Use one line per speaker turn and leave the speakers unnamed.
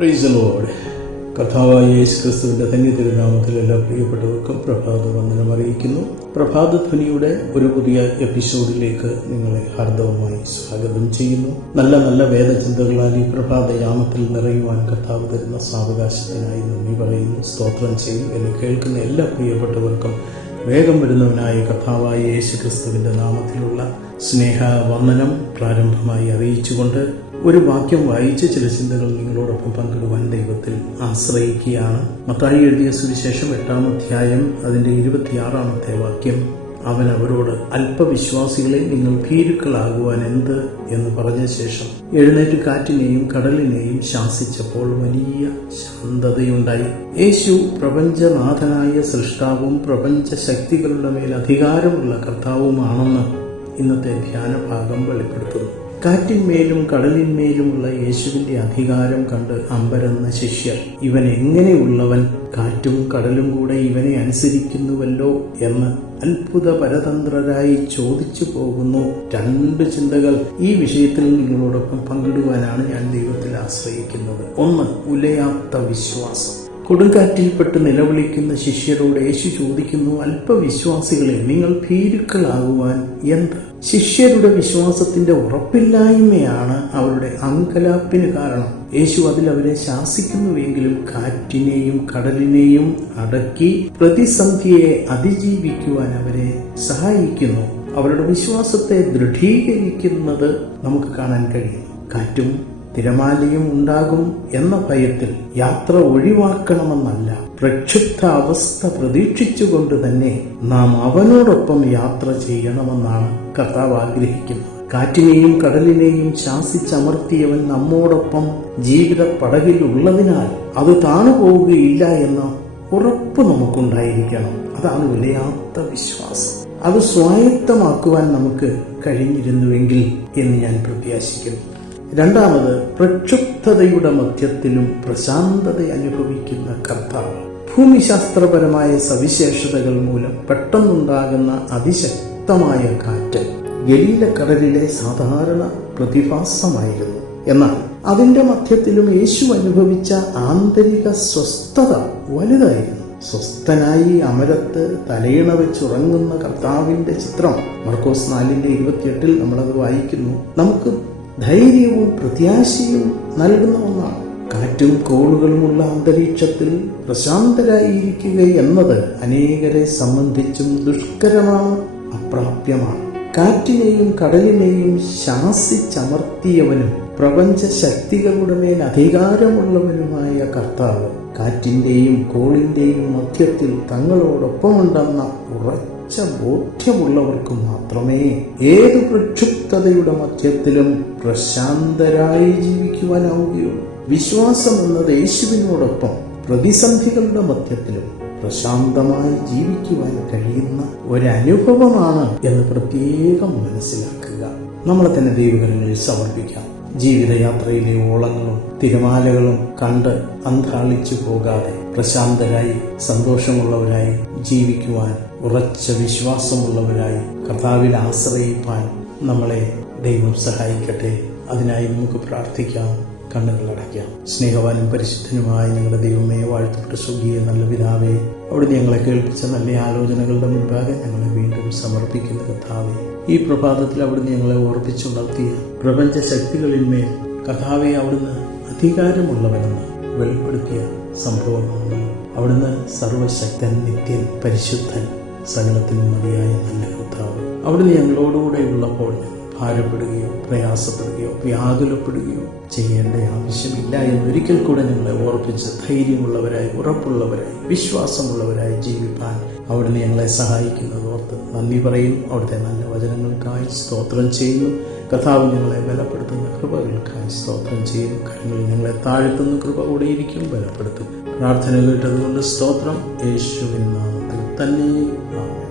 Price load കഥാവായ യേശു ക്രിസ്തുവിന്റെ ധന്യതിരുനാമത്തിൽ എല്ലാ പ്രിയപ്പെട്ടവർക്കും പ്രഭാത വന്ദനം അറിയിക്കുന്നു. പ്രഭാത ധ്വനിയുടെ ഒരു പുതിയ എപ്പിസോഡിലേക്ക് നിങ്ങളെ ഹാർദവമായി സ്വാഗതം ചെയ്യുന്നു. നല്ല നല്ല വേദചിന്തകളാൽ ഈ പ്രഭാത യാമത്തിൽ നിറയുവാൻ കർത്താവ് തരുന്ന സാവകാശത്തിനായി നന്ദി പറയുന്നു സ്തോത്രം ചെയ്യും എന്നെ കേൾക്കുന്ന എല്ലാ പ്രിയപ്പെട്ടവർക്കും വേഗം വരുന്നവനായ കർത്താവായ യേശു ക്രിസ്തുവിന്റെ നാമത്തിലുള്ള സ്നേഹ വന്ദനം പ്രാരംഭമായി അറിയിച്ചുകൊണ്ട് ഒരു വാക്യം വായിച്ച് ചില ചിന്തകൾ നിങ്ങളോടൊപ്പം പങ്കിടുവാൻ ദൈവത്തിൽ ആശ്രയിക്കുകയാണ്. മത്തായി എഴുതിയ സുവിശേഷം എട്ടാം അധ്യായം അതിന്റെ ഇരുപത്തിയാറാമത്തെ വാക്യം അവൻ അവരോട് അല്പവിശ്വാസികളെ നിങ്ങൾ ഭീരുക്കളാകുവാൻ എന്ത്? എന്ന് പറഞ്ഞ ശേഷം എഴുന്നേറ്റ് കാറ്റിനെയും കടലിനെയും ശാസിച്ചപ്പോൾ വലിയ ശാന്തതയുണ്ടായി. യേശു പ്രപഞ്ചനാഥനായ സൃഷ്ടാവും പ്രപഞ്ച ശക്തികളുടെ മേൽ അധികാരമുള്ള കർത്താവുമാണെന്ന് ഇന്നത്തെ ധ്യാനഭാഗം വെളിപ്പെടുത്തുന്നു. കാറ്റിന്മേലും കടലിന്മേലുമുള്ള യേശുവിന്റെ അധികാരം കണ്ട് അമ്പരന്ന ശിഷ്യർ ഇവൻ എങ്ങനെയുള്ളവൻ കാറ്റും കടലും കൂടെ ഇവനെ അനുസരിക്കുന്നുവല്ലോ എന്ന് അത്ഭുത പരതന്ത്രരായി ചോദിച്ചു പോകുന്നു രണ്ട് ചിന്തകൾ. ഈ വിഷയത്തിൽ നിങ്ങളോടൊപ്പം പങ്കിടുവാനാണ് ഞാൻ ദൈവത്തിൽ ആശ്രയിക്കുന്നത്. ഒന്ന് ഉലയാത്ത വിശ്വാസം. കൊടുങ്കാറ്റിൽപ്പെട്ട് നിലവിളിക്കുന്ന ശിഷ്യരോട് യേശു ചോദിക്കുന്നു അല്പവിശ്വാസികളെ നിങ്ങൾ ഭീരുക്കളാകുവാൻ എന്ത്? ശിഷ്യരുടെ വിശ്വാസത്തിന്റെ ഉറപ്പില്ലായ്മയാണ് അവരുടെ അങ്കലാപ്പിന് കാരണം. യേശു അതിൽ അവരെ ശാസിക്കുന്നുവെങ്കിലും കാറ്റിനെയും കടലിനെയും അടക്കി പ്രതിസന്ധിയെ അതിജീവിക്കുവാൻ അവരെ സഹായിക്കുന്നു. അവരുടെ വിശ്വാസത്തെ ദൃഢീകരിക്കുന്നത് നമുക്ക് കാണാൻ കഴിയും. കാറ്റും തിരമാലയും ഉണ്ടാകും എന്ന ഭയത്തിൽ യാത്ര ഒഴിവാക്കണമെന്നല്ല. പ്രക്ഷുബ്ധ അവസ്ഥ പ്രതീക്ഷിച്ചുകൊണ്ട് തന്നെ നാം അവനോടൊപ്പം യാത്ര ചെയ്യണമെന്നാണ് കർത്താവ് ആഗ്രഹിക്കുന്നത്. കാറ്റിനെയും കടലിനെയും ശാസിച്ചമർത്തിയവൻ നമ്മോടൊപ്പം ജീവിത പടകിൽ ഉള്ളതിനാൽ അത് താണു പോവുകയില്ല എന്ന ഉറപ്പ് നമുക്കുണ്ടായിരിക്കണം. അതാണ് വിലയാത്ത വിശ്വാസം. അത് സ്വായത്തമാക്കുവാൻ നമുക്ക് കഴിഞ്ഞിരുന്നുവെങ്കിൽ എന്ന് ഞാൻ പ്രത്യാശിക്കുന്നു. രണ്ടാമത് പ്രക്ഷുബ്ധതയുടെ മധ്യത്തിലും പ്രശാന്തത അനുഭവിക്കുന്ന കർത്താവ്. ഭൂമിശാസ്ത്രപരമായ സവിശേഷതകൾ മൂലം പെട്ടെന്നുണ്ടാകുന്ന അതിശക്തമായ കാറ്റ് ഗലീലക്കടലിലെ സാധാരണ പ്രതിഭാസമായിരുന്നു. എന്നാൽ അതിന്റെ മധ്യത്തിലും യേശു അനുഭവിച്ച ആന്തരിക സ്വസ്ഥത വലുതായിരുന്നു. സ്വസ്ഥനായി അമരത്ത് തലയിണ വെച്ചുറങ്ങുന്ന കർത്താവിന്റെ ചിത്രം മർക്കോസ് നാലിന്റെ ഇരുപത്തിയെട്ടിൽ നമ്മളത് വായിക്കുന്നു. നമുക്ക് ധൈര്യവും പ്രത്യാശയും നൽകുന്ന ഒന്നാണ്. കാറ്റും കോളുകളുമുള്ള അന്തരീക്ഷത്തിൽ പ്രശാന്തരായിരിക്കുക എന്നത് അനേകരെ സംബന്ധിച്ചും ദുഷ്കരമാണ് അപ്രാപ്യമാണ്. കാറ്റിനെയും കടലിനെയും ശാസിച്ചമർത്തിയവനും പ്രപഞ്ച ശക്തികളുടെ മേൽ അധികാരമുള്ളവനുമായ കർത്താവ് കാറ്റിന്റെയും കോളിന്റെയും മധ്യത്തിൽ തങ്ങളോടൊപ്പമുണ്ടെന്ന ഉറച്ച ബോധ്യമുള്ളവർക്ക് മാത്രമേ ഏത് പ്രക്ഷുബ്ധതയുടെ മധ്യത്തിലും പ്രശാന്തരായി ജീവിക്കുവാനാവുകയുള്ളൂ. വിശ്വാസം എന്നത് യേശുവിനോടൊപ്പം പ്രതിസന്ധികളുടെ മധ്യത്തിലും പ്രശാന്തമായി ജീവിക്കുവാൻ കഴിയുന്ന ഒരനുഭവമാണ് എന്ന് പ്രത്യേകം മനസ്സിലാക്കുക. നമ്മളെ തന്നെ ദൈവകരങ്ങളിൽ സമർപ്പിക്കാം. ജീവിതയാത്രയിലെ ഓളങ്ങളും തിരമാലകളും കണ്ട് അന്താളിച്ചു പോകാതെ പ്രശാന്തരായി സന്തോഷമുള്ളവരായി ജീവിക്കുവാൻ ഉറച്ച വിശ്വാസമുള്ളവരായി കർത്താവിൽ ആശ്രയിപ്പാൻ നമ്മളെ ദൈവം സഹായിക്കട്ടെ. അതിനായി നമുക്ക് പ്രാർത്ഥിക്കാം. കണ്ണുകളടയ്ക്കാം സ്നേഹവാനും പരിശുദ്ധനുമായ ഞങ്ങളുടെ ദൈവമേ വാഴ്ത്തപ്പെട്ട സ്വർഗീയ നല്ല പിതാവേ അവിടുന്ന് ഞങ്ങളെ കേൾപ്പിച്ച നല്ല ആലോചനകളുടെ മുൻപാകെ ഞങ്ങളെ വീണ്ടും സമർപ്പിക്കുന്ന കഥാവെ ഈ പ്രഭാതത്തിൽ അവിടുന്ന് ഞങ്ങളെ ഓർപ്പിച്ചുണർത്തിയ പ്രപഞ്ച ശക്തികളിന്മേൽ കഥാവെ അവിടുന്ന് അധികാരമുള്ളവനെന്ന് വെളിപ്പെടുത്തിയ സംഭവമാണ്. അവിടുന്ന് സർവശക്തൻ നിത്യൻ പരിശുദ്ധൻ സകലത്തിനും മതിയായ നല്ല കർത്താവ്. അവിടുന്ന് ഞങ്ങളോടുകൂടെ ഉള്ളപ്പോൾ ഭാരപ്പെടുകയോ പ്രയാസപ്പെടുകയോ വ്യാകുലപ്പെടുകയോ ചെയ്യേണ്ട ആവശ്യമില്ല എന്നൊരിക്കൽ കൂടെ ഞങ്ങളെ ഓർപ്പിച്ച് ധൈര്യമുള്ളവരായി ഉറപ്പുള്ളവരായി വിശ്വാസമുള്ളവരായി ജീവിപ്പാൻ അവിടുന്ന് ഞങ്ങളെ സഹായിക്കുന്നത് ഓർത്ത് നന്ദി പറയും. അവിടുത്തെ നല്ല വചനങ്ങൾക്കായി സ്തോത്രം ചെയ്യുന്നു. കഥാവ് ഞങ്ങളെ ബലപ്പെടുത്തുന്ന കൃപകൾക്കായി സ്തോത്രം ചെയ്യുന്നു കാര്യങ്ങൾ ഞങ്ങളെ താഴ്ത്തുന്ന കൃപ കൂടിയിരിക്കും ബലപ്പെടുത്തും. പ്രാർത്ഥന കേട്ടതുകൊണ്ട് സ്തോത്രം. യേശുവിൻ നാമത്തിൽ തന്നെ.